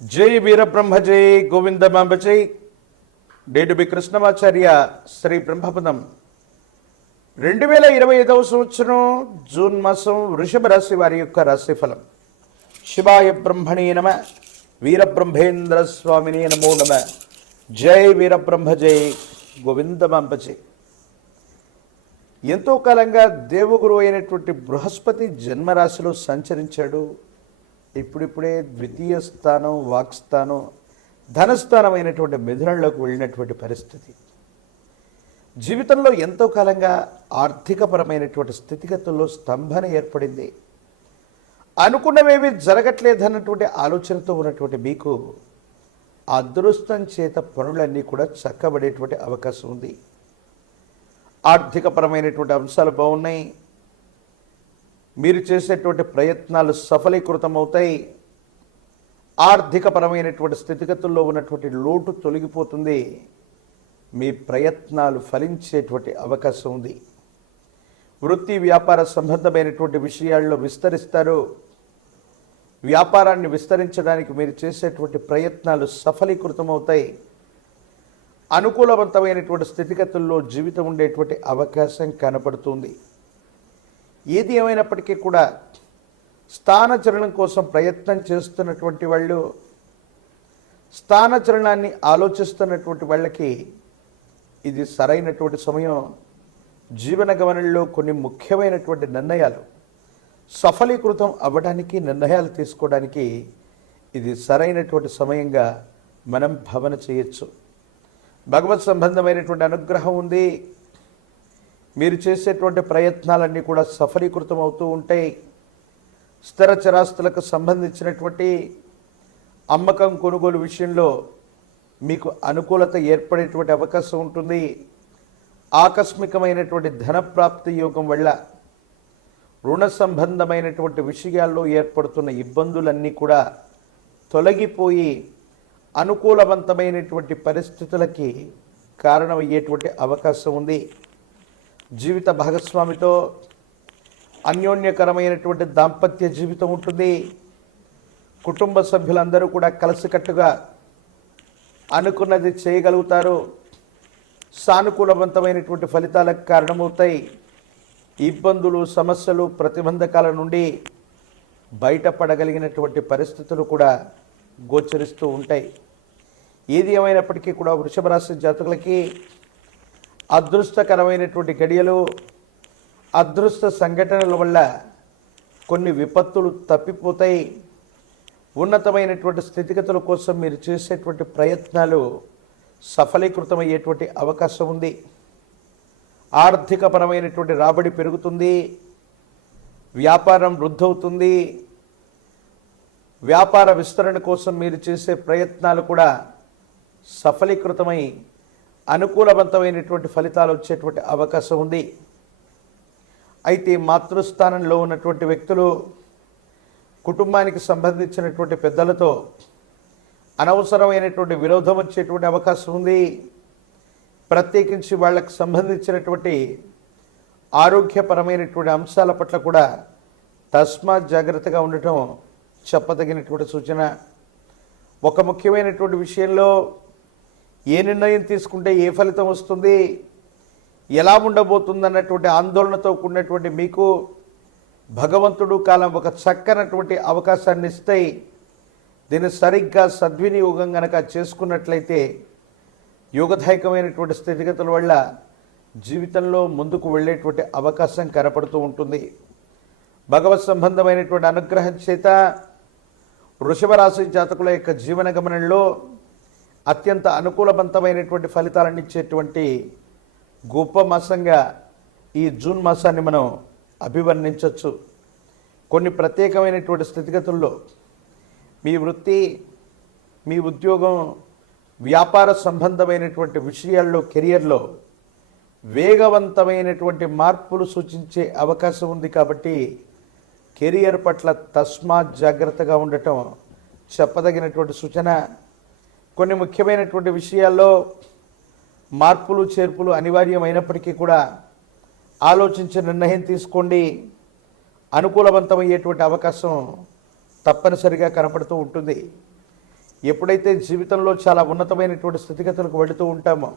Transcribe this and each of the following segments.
జై వీరబ్రహ్మ జై గోవిందమాంబ జై. డేడుబి కృష్ణమాచార్య శ్రీ బ్రహ్మపదం 2025 సంవత్సరం జూన్ మాసం వృషభ రాశి వారి యొక్క రాశిఫలం. శివాయ బ్రహ్మణే నమ, వీరబ్రహ్మేంద్ర స్వామినే నమో నమ. జై వీరబ్రహ్మ జై గోవిందమాంబ జై. ఎంతో కాలంగా దేవగురు అయినటువంటి బృహస్పతి జన్మరాశిలో సంచరించాడు. ఇప్పుడిప్పుడే ద్వితీయ స్థానం, వాక్స్థానం, ధనస్థానం అయినటువంటి మిథునంలోకి వెళ్ళినటువంటి పరిస్థితి. జీవితంలో ఎంతో కాలంగా ఆర్థికపరమైనటువంటి స్థితిగతుల్లో స్తంభన ఏర్పడింది. అనుకున్నవేవి జరగట్లేదన్నటువంటి ఆలోచనతో ఉన్నటువంటి మీకు అదృష్టం చేత పనులన్నీ కూడా చక్కబడేటువంటి అవకాశం ఉంది. ఆర్థికపరమైనటువంటి అంశాలు బాగున్నాయి. మీరు చేసేటువంటి ప్రయత్నాలు సఫలీకృతమవుతాయి. ఆర్థికపరమైనటువంటి స్థితిగతుల్లో ఉన్నటువంటి లోటు తొలగిపోతుంది. మీ ప్రయత్నాలు ఫలించేటువంటి అవకాశం ఉంది. వృత్తి వ్యాపార సంబంధమైనటువంటి విషయాల్లో విస్తరిస్తారు. వ్యాపారాన్ని విస్తరించడానికి మీరు చేసేటువంటి ప్రయత్నాలు సఫలీకృతమవుతాయి. అనుకూలవంతమైనటువంటి స్థితిగతుల్లో జీవితం ఉండేటువంటి అవకాశం కనపడుతుంది. ఏది ఏమైనప్పటికీ కూడా స్థానచలనం కోసం ప్రయత్నం చేస్తున్నటువంటి వాళ్ళు, స్థానచలనాన్ని ఆలోచిస్తున్నటువంటి వాళ్ళకి ఇది సరైనటువంటి సమయం. జీవన గమనంలో కొన్ని ముఖ్యమైనటువంటి నిర్ణయాలు సఫలీకృతం అవ్వడానికి, నిర్ణయాలు తీసుకోవడానికి ఇది సరైనటువంటి సమయంగా మనం భావన చేయొచ్చు. భగవత్ సంబంధమైనటువంటి అనుగ్రహం ఉంది. మీరు చేసేటువంటి ప్రయత్నాలన్నీ కూడా సఫలీకృతం అవుతూ ఉంటాయి. స్థిర చరాస్తులకు సంబంధించినటువంటి అమ్మకం, కొనుగోలు విషయంలో మీకు అనుకూలత ఏర్పడేటువంటి అవకాశం ఉంటుంది. ఆకస్మికమైనటువంటి ధనప్రాప్తి యోగం వల్ల రుణ సంబంధమైనటువంటి విషయాల్లో ఏర్పడుతున్న ఇబ్బందులన్నీ కూడా తొలగిపోయి అనుకూలవంతమైనటువంటి పరిస్థితులకి కారణమయ్యేటువంటి అవకాశం ఉంది. జీవిత భాగస్వామితో అన్యోన్యకరమైనటువంటి దాంపత్య జీవితం ఉంటుంది. కుటుంబ సభ్యులందరూ కూడా కలిసికట్టుగా అనుకున్నది చేయగలుగుతారు. సానుకూలవంతమైనటువంటి ఫలితాలకు కారణమవుతాయి. ఇబ్బందులు, సమస్యలు, ప్రతిబంధకాల నుండి బయటపడగలిగినటువంటి పరిస్థితులు కూడా గోచరిస్తూ ఉంటాయి. ఏది ఏమైనప్పటికీ కూడా వృషభ రాశి జాతకులకి అదృష్టకరమైనటువంటి గడియలు, అదృష్ట సంఘటనల వల్ల కొన్ని విపత్తులు తప్పిపోతాయి. ఉన్నతమైనటువంటి స్థితిగతుల కోసం మీరు చేసేటువంటి ప్రయత్నాలు సఫలీకృతమయ్యేటువంటి అవకాశం ఉంది. ఆర్థికపరమైనటువంటి రాబడి పెరుగుతుంది. వ్యాపారం వృద్ధవుతుంది. వ్యాపార విస్తరణ కోసం మీరు చేసే ప్రయత్నాలు కూడా సఫలీకృతమై అనుకూలవంతమైనటువంటి ఫలితాలు వచ్చేటువంటి అవకాశం ఉంది. అయితే మాతృస్థానంలో ఉన్నటువంటి వ్యక్తులు కుటుంబానికి సంబంధించినటువంటి పెద్దలతో అనవసరమైనటువంటి విరోధం వచ్చేటువంటి అవకాశం ఉంది. ప్రత్యేకించి వాళ్ళకు సంబంధించినటువంటి ఆరోగ్యపరమైనటువంటి అంశాల పట్ల కూడా తస్మాత్ జాగ్రత్తగా ఉండటం చెప్పదగినటువంటి సూచన. ఒక ముఖ్యమైనటువంటి విషయంలో ఏ నిర్ణయం తీసుకుంటే ఏ ఫలితం వస్తుంది, ఎలా ఉండబోతుందన్నటువంటి ఆందోళనతో కూడినటువంటి మీకు భగవంతుడు కాలం ఒక చక్కనటువంటి అవకాశాన్ని ఇస్తాయి. దీన్ని సరిగ్గా సద్వినియోగం కనుక చేసుకున్నట్లయితే యోగదాయకమైనటువంటి స్థితిగతుల వల్ల జీవితంలో ముందుకు వెళ్ళేటువంటి అవకాశం కనపడుతూ ఉంటుంది. భగవత్ సంబంధమైనటువంటి అనుగ్రహం చేత వృషభ రాశి జాతకుల యొక్క జీవన గమనంలో అత్యంత అనుకూలవంతమైనటువంటి ఫలితాలను ఇచ్చేటువంటి గొప్ప మాసంగా ఈ జూన్ మాసాన్ని మనం అభివర్ణించవచ్చు. కొన్ని ప్రత్యేకమైనటువంటి స్థితిగతుల్లో మీ వృత్తి, మీ ఉద్యోగం, వ్యాపార సంబంధమైనటువంటి విషయాల్లో, కెరియర్లో వేగవంతమైనటువంటి మార్పులు సూచించే అవకాశం ఉంది. కాబట్టి కెరియర్ పట్ల తస్మాత్ జాగ్రత్తగా ఉండటం చెప్పదగినటువంటి సూచన. కొన్ని ముఖ్యమైనటువంటి విషయాల్లో మార్పులు, చేర్పులు అనివార్యమైనప్పటికీ కూడా ఆలోచించి నిర్ణయం తీసుకోండి. అనుకూలవంతమయ్యేటువంటి అవకాశం తప్పనిసరిగా కనపడుతూ ఉంటుంది. ఎప్పుడైతే జీవితంలో చాలా ఉన్నతమైనటువంటి స్థితిగతులకు వెళుతూ ఉంటామో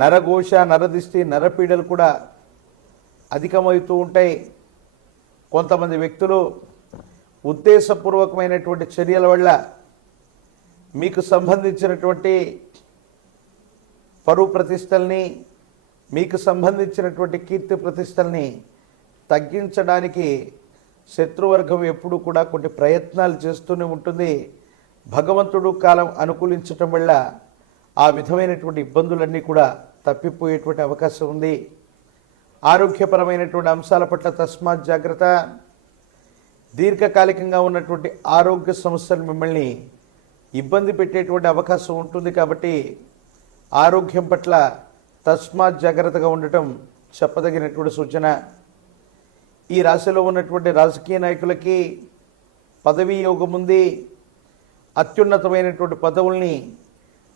నరఘోష, నరదిష్టి, నరపీడలు కూడా అధికమవుతూ ఉంటాయి. కొంతమంది వ్యక్తులు ఉద్దేశపూర్వకమైనటువంటి చర్యల వల్ల మీకు సంబంధించినటువంటి పరువు ప్రతిష్టల్ని, మీకు సంబంధించినటువంటి కీర్తి ప్రతిష్టల్ని తగ్గించడానికి శత్రువర్గం ఎప్పుడు కూడా కొన్ని ప్రయత్నాలు చేస్తూనే ఉంటుంది. భగవంతుడు కాలం అనుకూలించటం వల్ల ఆ విధమైనటువంటి ఇబ్బందులన్నీ కూడా తప్పిపోయేటువంటి అవకాశం ఉంది. ఆరోగ్యపరమైనటువంటి అంశాల పట్ల తస్మాత్ జాగ్రత్త. దీర్ఘకాలికంగా ఉన్నటువంటి ఆరోగ్య సమస్యలు మిమ్మల్ని ఇబ్బంది పెట్టేటువంటి అవకాశం ఉంటుంది. కాబట్టి ఆరోగ్యం పట్ల తస్మాత్ జాగ్రత్తగా ఉండటం చెప్పదగినటువంటి సూచన. ఈ రాశిలో ఉన్నటువంటి రాజకీయ నాయకులకి పదవీ యోగం ఉంది. అత్యున్నతమైనటువంటి పదవుల్ని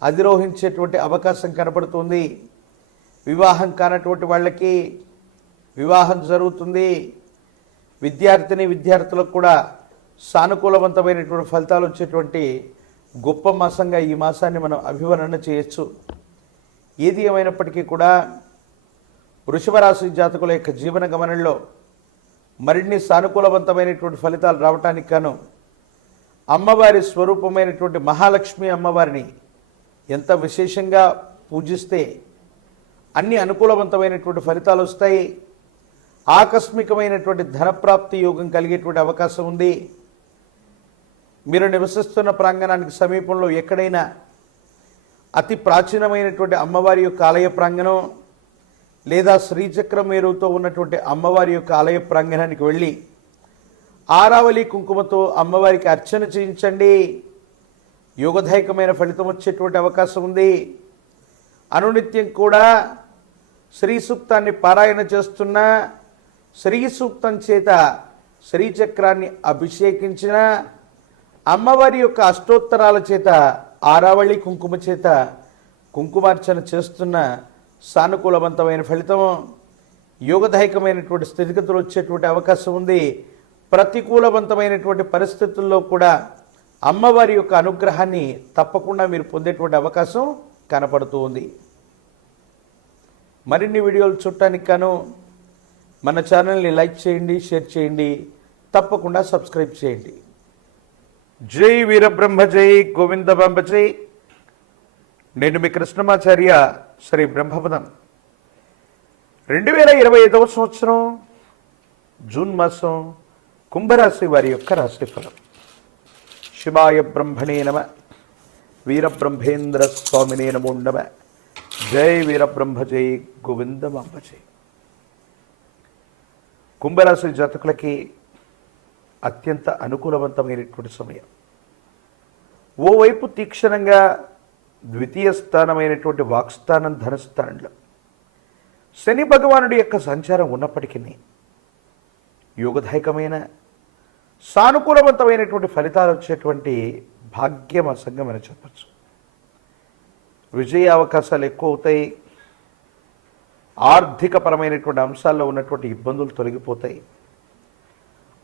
అధిరోహించేటువంటి అవకాశం కనపడుతుంది. వివాహం కానటువంటి వాళ్ళకి వివాహం జరుగుతుంది. విద్యార్థులకు కూడా సానుకూలవంతమైనటువంటి ఫలితాలు వచ్చేటువంటి గొప్ప మాసంగా ఈ మాసాన్ని మనం అభివర్ణన చేయొచ్చు. ఏది ఏమైనప్పటికీ కూడా వృషభ రాశి జాతకుల యొక్క జీవన గమనంలో మరిన్ని సానుకూలవంతమైనటువంటి ఫలితాలు రావటానికి గాను అమ్మవారి స్వరూపమైనటువంటి మహాలక్ష్మి అమ్మవారిని ఎంత విశేషంగా పూజిస్తే అన్ని అనుకూలవంతమైనటువంటి ఫలితాలు వస్తాయి. ఆకస్మికమైనటువంటి ధనప్రాప్తి యోగం కలిగేటువంటి అవకాశం ఉంది. మీరు నివసిస్తున్న ప్రాంగణానికి సమీపంలో ఎక్కడైనా అతి ప్రాచీనమైనటువంటి అమ్మవారి యొక్క ఆలయ ప్రాంగణం లేదా శ్రీచక్రమేరుతో ఉన్నటువంటి అమ్మవారి యొక్క ఆలయ ప్రాంగణానికి వెళ్ళి ఆరావళి కుంకుమతో అమ్మవారికి అర్చన చేయించండి. యోగదాయకమైన ఫలితం వచ్చేటువంటి అవకాశం ఉంది. అనునిత్యం కూడా శ్రీ సూక్తాన్ని పారాయణ చేస్తున్న, శ్రీ సూక్తం చేత శ్రీచక్రాన్ని అభిషేకించిన, అమ్మవారి యొక్క అష్టోత్తరాల చేత ఆరావళి కుంకుమ చేత కుంకుమార్చన చేస్తున్న సానుకూలవంతమైన ఫలితం, యోగదాయకమైనటువంటి స్థితిగతులు వచ్చేటువంటి అవకాశం ఉంది. ప్రతికూలవంతమైనటువంటి పరిస్థితుల్లో కూడా అమ్మవారి యొక్క అనుగ్రహాన్ని తప్పకుండా మీరు పొందేటువంటి అవకాశం కనపడుతూ ఉంది. మరిన్ని వీడియోలు చూడటానికి గాను మన ఛానల్ని లైక్ చేయండి, షేర్ చేయండి, తప్పకుండా సబ్స్క్రైబ్ చేయండి. జై వీరబ్రహ్మ జై, గోవిందబాంబ జై. నేను మీ కృష్ణమాచార్య, శ్రీ బ్రహ్మపదం. 2025వ సంవత్సరం జూన్ మాసం కుంభరాశి వారి యొక్క రాశిఫలం. శివాయ బ్రహ్మణే నమ, వీరబ్రహ్మేంద్ర స్వామినే నమో నమ. జై వీరబ్రహ్మ జై, గోవిందబాంబ జై. కుంభరాశి జాతకులకి అత్యంత అనుకూలవంతమైనటువంటి సమయం. ఓవైపు తీక్షణంగా ద్వితీయ స్థానమైనటువంటి వాక్స్థానం, ధనస్థానంలో శని భగవానుడి యొక్క సంచారం ఉన్నప్పటికీ యోగదాయకమైన సానుకూలవంతమైనటువంటి ఫలితాలు వచ్చేటువంటి భాగ్యమాసంగా మనం చెప్పచ్చు. విజయ అవకాశాలు ఎక్కువ అవుతాయి. ఆర్థికపరమైనటువంటి అంశాల్లో ఉన్నటువంటి ఇబ్బందులు తొలగిపోతాయి.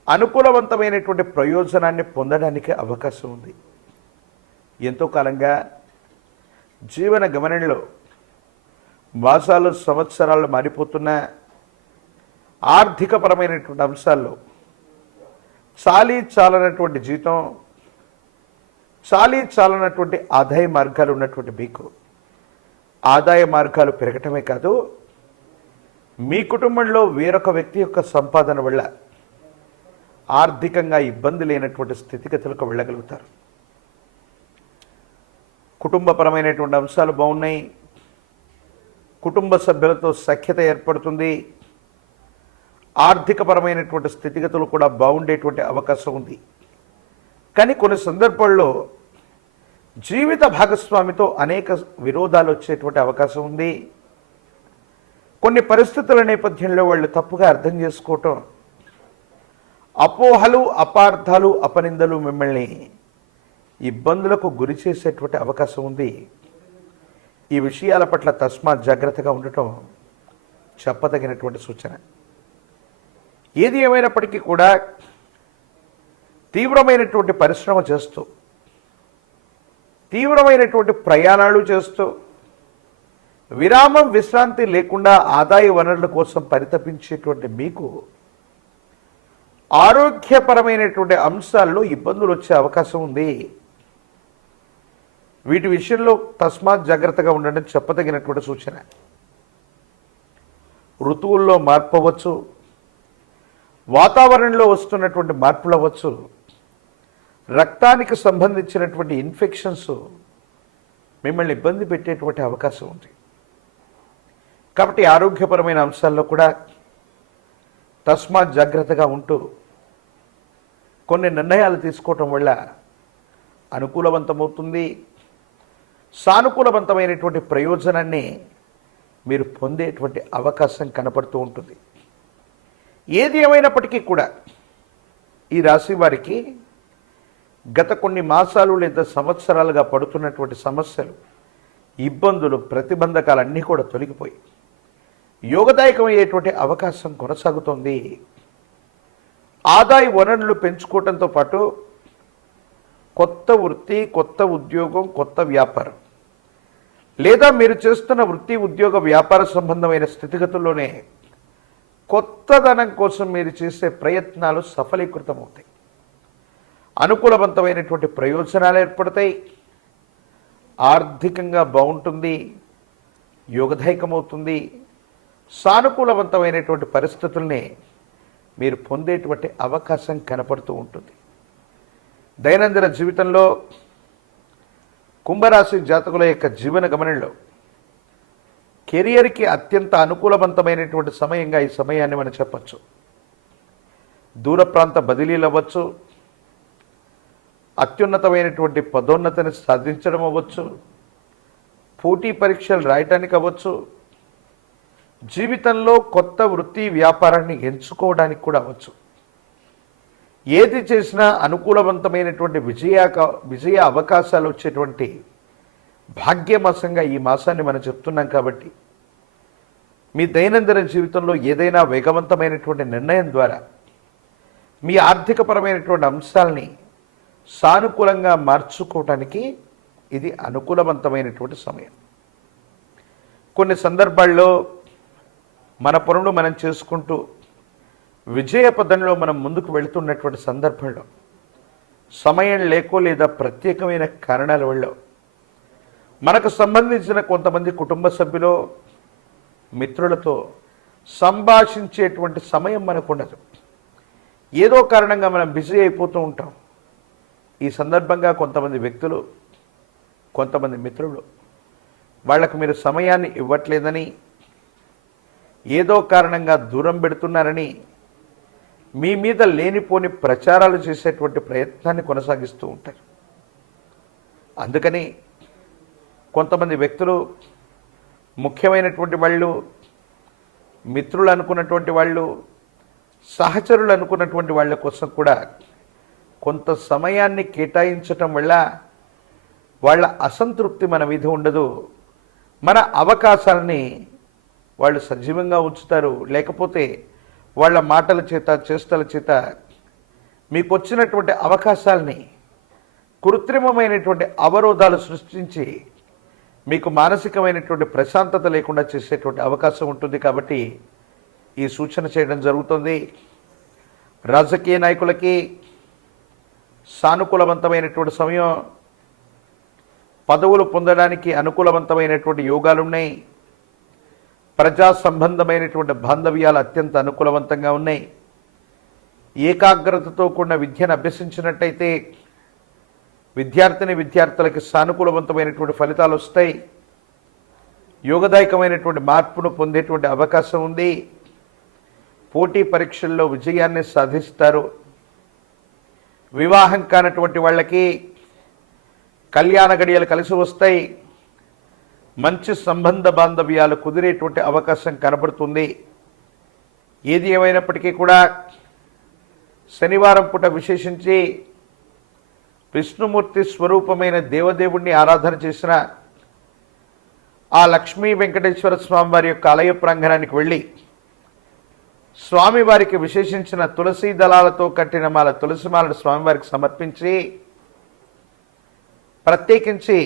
అనుకూలవంతమైనటువంటి ప్రయోజనాన్ని పొందడానికి అవకాశం ఉంది. ఎంతో కాలంగా జీవన గమనంలో మాసాలు, సంవత్సరాలు మారిపోతున్న ఆర్థికపరమైనటువంటి అంశాల్లో చాలనటువంటి జీతం, చాలనటువంటి ఆదాయ మార్గాలు ఉన్నటువంటి మీకు ఆదాయ మార్గాలు పెరగటమే కాదు, మీ కుటుంబంలో వేరొక వ్యక్తి యొక్క సంపాదన వల్ల ఆర్థికంగా ఇబ్బంది లేనటువంటి స్థితిగతులకు వెళ్ళగలుగుతారు. కుటుంబపరమైనటువంటి అంశాలు బాగున్నాయి. కుటుంబ సభ్యులతో సఖ్యత ఏర్పడుతుంది. ఆర్థికపరమైనటువంటి స్థితిగతులు కూడా బాగుండేటువంటి అవకాశం ఉంది. కానీ కొన్ని సందర్భాల్లో జీవిత భాగస్వామితో అనేక విరోధాలు వచ్చేటువంటి అవకాశం ఉంది. కొన్ని పరిస్థితుల నేపథ్యంలో వాళ్ళు తప్పుగా అర్థం చేసుకోవటం, అపోహలు, అపార్థాలు, అపనిందలు మిమ్మల్ని ఇబ్బందులకు గురి చేసేటువంటి అవకాశం ఉంది. ఈ విషయాల పట్ల తస్మాత్ జాగ్రత్తగా ఉండటం చెప్పదగినటువంటి సూచన. ఏది ఏమైనప్పటికీ కూడా తీవ్రమైనటువంటి పరిశ్రమ చేస్తూ తీవ్రమైనటువంటి ప్రయాణాలు చేస్తూ విరామం విశ్రాంతి లేకుండా ఆదాయ వనరుల కోసం పరితపించేటువంటి మీకు ఆరోగ్యపరమైనటువంటి అంశాల్లో ఇబ్బందులు వచ్చే అవకాశం ఉంది. వీటి విషయంలో తస్మాత్ జాగ్రత్తగా ఉండడం చెప్పదగినటువంటి సూచన. ఋతువుల్లో మార్పు అవ్వచ్చు, వాతావరణంలో వస్తున్నటువంటి మార్పులు అవ్వచ్చు, రక్తానికి సంబంధించినటువంటి ఇన్ఫెక్షన్స్ మిమ్మల్ని ఇబ్బంది పెట్టేటువంటి అవకాశం ఉంది. కాబట్టి ఆరోగ్యపరమైన అంశాల్లో కూడా తస్మాత్ జాగ్రత్తగా ఉంటూ కొన్ని నిర్ణయాలు తీసుకోవటం వల్ల అనుకూలవంతమవుతుంది. సానుకూలవంతమైనటువంటి ప్రయోజనాన్ని మీరు పొందేటువంటి అవకాశం కనపడుతూ ఉంటుంది. ఏది ఏమైనప్పటికీ కూడా ఈ రాశి వారికి గత కొన్ని మాసాలు లేదా సంవత్సరాలుగా పడుతున్నటువంటి సమస్యలు, ఇబ్బందులు, ప్రతిబంధకాలన్నీ కూడా తొలగిపోయి యోగదాయకమయ్యేటువంటి అవకాశం కొనసాగుతోంది. ఆదాయ వనరులు పెంచుకోవడంతో పాటు కొత్త వృత్తి, కొత్త ఉద్యోగం, కొత్త వ్యాపారం లేదా మీరు చేస్తున్న వృత్తి, ఉద్యోగ, వ్యాపార సంబంధమైన స్థితిగతుల్లోనే కొత్తదనం కోసం మీరు చేసే ప్రయత్నాలు సఫలీకృతమవుతాయి. అనుకూలవంతమైనటువంటి ప్రయోజనాలు ఏర్పడతాయి. ఆర్థికంగా బాగుంటుంది, యోగదాయకమవుతుంది. సానుకూలవంతమైనటువంటి పరిస్థితుల్ని మీరు పొందేటువంటి అవకాశం కనపడుతూ ఉంటుంది. దైనందిన జీవితంలో కుంభరాశి జాతకుల యొక్క జీవన గమనంలో కెరియర్కి అత్యంత అనుకూలవంతమైనటువంటి సమయంగా ఈ సమయాన్ని మనం చెప్పచ్చు. దూర ప్రాంత బదిలీలు అవ్వచ్చు, అత్యున్నతమైనటువంటి పదోన్నతిని సాధించడం అవ్వచ్చు, పోటీ పరీక్షలు రాయటానికి అవ్వచ్చు, జీవితంలో కొత్త వృత్తి, వ్యాపారాన్ని ఎంచుకోవడానికి కూడా అవ్వచ్చు. ఏది చేసినా అనుకూలవంతమైనటువంటి విజయ అవకాశాలు వచ్చేటువంటి భాగ్యమాసంగా ఈ మాసాన్ని మనం చెప్తున్నాం. కాబట్టి మీ దైనందిన జీవితంలో ఏదైనా వేగవంతమైనటువంటి నిర్ణయం ద్వారా మీ ఆర్థికపరమైనటువంటి అంశాలని సానుకూలంగా మార్చుకోవటానికి ఇది అనుకూలవంతమైనటువంటి సమయం. కొన్ని సందర్భాల్లో మన పనులు మనం చేసుకుంటూ విజయ పదంలో మనం ముందుకు వెళుతున్నటువంటి సందర్భంలో సమయం లేకో లేదా ప్రత్యేకమైన కారణాల వల్ల మనకు సంబంధించిన కొంతమంది కుటుంబ సభ్యులు, మిత్రులతో సంభాషించేటువంటి సమయం మనకు ఉండదు. ఏదో కారణంగా మనం బిజీ అయిపోతూ ఉంటాం. ఈ సందర్భంగా కొంతమంది వ్యక్తులు, కొంతమంది మిత్రులు వాళ్ళకు మీరు సమయాన్ని ఇవ్వట్లేదని, ఏదో కారణంగా దూరం పెడుతున్నారని మీ మీద లేనిపోని ప్రచారాలు చేసేటువంటి ప్రయత్నాన్ని కొనసాగిస్తూ ఉంటారు. అందుకని కొంతమంది వ్యక్తులు, ముఖ్యమైనటువంటి వాళ్ళు, మిత్రులు అనుకున్నటువంటి వాళ్ళు, సహచరులు అనుకున్నటువంటి వాళ్ళ కోసం కూడా కొంత సమయాన్ని కేటాయించటం వల్ల వాళ్ళ అసంతృప్తి మన మీద ఉండదు. మన అవకాశాలని వాళ్ళు సజీవంగా ఉంచుతారు. లేకపోతే వాళ్ళ మాటల చేత, చేష్టల చేత మీకు వచ్చినటువంటి అవకాశాలని కృత్రిమమైనటువంటి అవరోధాలు సృష్టించి మీకు మానసికమైనటువంటి ప్రశాంతత లేకుండా చేసేటువంటి అవకాశం ఉంటుంది. కాబట్టి ఈ సూచన చేయడం జరుగుతుంది. రాజకీయ నాయకులకి సానుకూలవంతమైనటువంటి సమయం, పదవులు పొందడానికి అనుకూలవంతమైనటువంటి యోగాలు ఉన్నాయి. ప్రజా సంబంధమైనటువంటి బాంధవ్యాలు అత్యంత అనుకూలవంతంగా ఉన్నాయి. ఏకాగ్రతతో కూడిన విద్యను అభ్యసించినట్టయితే విద్యార్థులకి సానుకూలవంతమైనటువంటి ఫలితాలు వస్తాయి. యోగదాయకమైనటువంటి మార్పును పొందేటువంటి అవకాశం ఉంది. పోటీ పరీక్షల్లో విజయాన్ని సాధిస్తారు. వివాహం కానటువంటి వాళ్ళకి కళ్యాణ గడియలు కలిసి వస్తాయి. మంచి సంబంధ బాంధవ్యాలు కుదిరేటువంటి అవకాశం కనబడుతుంది. ఏది ఏమైనప్పటికీ కూడా శనివారం పూట విశేషించి విష్ణుమూర్తి స్వరూపమైన దేవదేవుణ్ణి ఆరాధన చేసిన ఆ లక్ష్మీ వెంకటేశ్వర స్వామివారి యొక్క ఆలయ ప్రాంగణానికి వెళ్ళి స్వామివారికి విశేషించిన తులసీ దళాలతో కట్టిన తులసిమాలను స్వామివారికి సమర్పించి ప్రత్యేకించి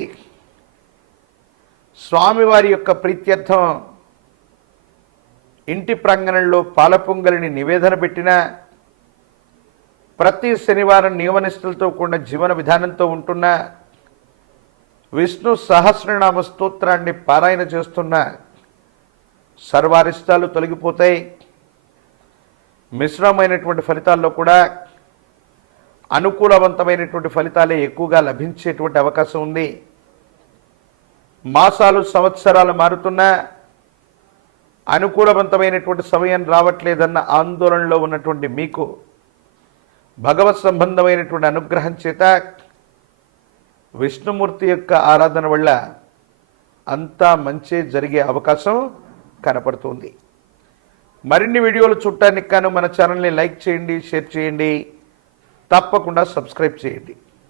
స్వామివారి యొక్క ప్రీత్యర్థం ఇంటి ప్రాంగణంలో పాలపొంగలిని నివేదన పెట్టిన ప్రతి శనివారం నియమనిష్టలతో కూడిన జీవన విధానంతో ఉంటున్న విష్ణు సహస్రనామ స్తోత్రాన్ని పారాయణ చేస్తున్న సర్వారిష్టాలు తొలగిపోతాయి. మిశ్రమైనటువంటి ఫలితాల్లో కూడా అనుకూలవంతమైనటువంటి ఫలితాలే ఎక్కువగా లభించేటువంటి అవకాశం ఉంది. మాసాలు సంవత్సరాలు మారుతున్నా అనుకూలవంతమైనటువంటి సమయం రావట్లేదన్న ఆందోళనలో ఉన్నటువంటి మీకు భగవత్ సంబంధమైనటువంటి అనుగ్రహం చేత విష్ణుమూర్తి యొక్క ఆరాధన వల్ల అంతా మంచి జరిగే అవకాశం కనపడుతుంది. మరిన్ని వీడియోలు చూడటానికి గాను మన ఛానల్ని లైక్ చేయండి, షేర్ చేయండి, తప్పకుండా సబ్స్క్రైబ్ చేయండి.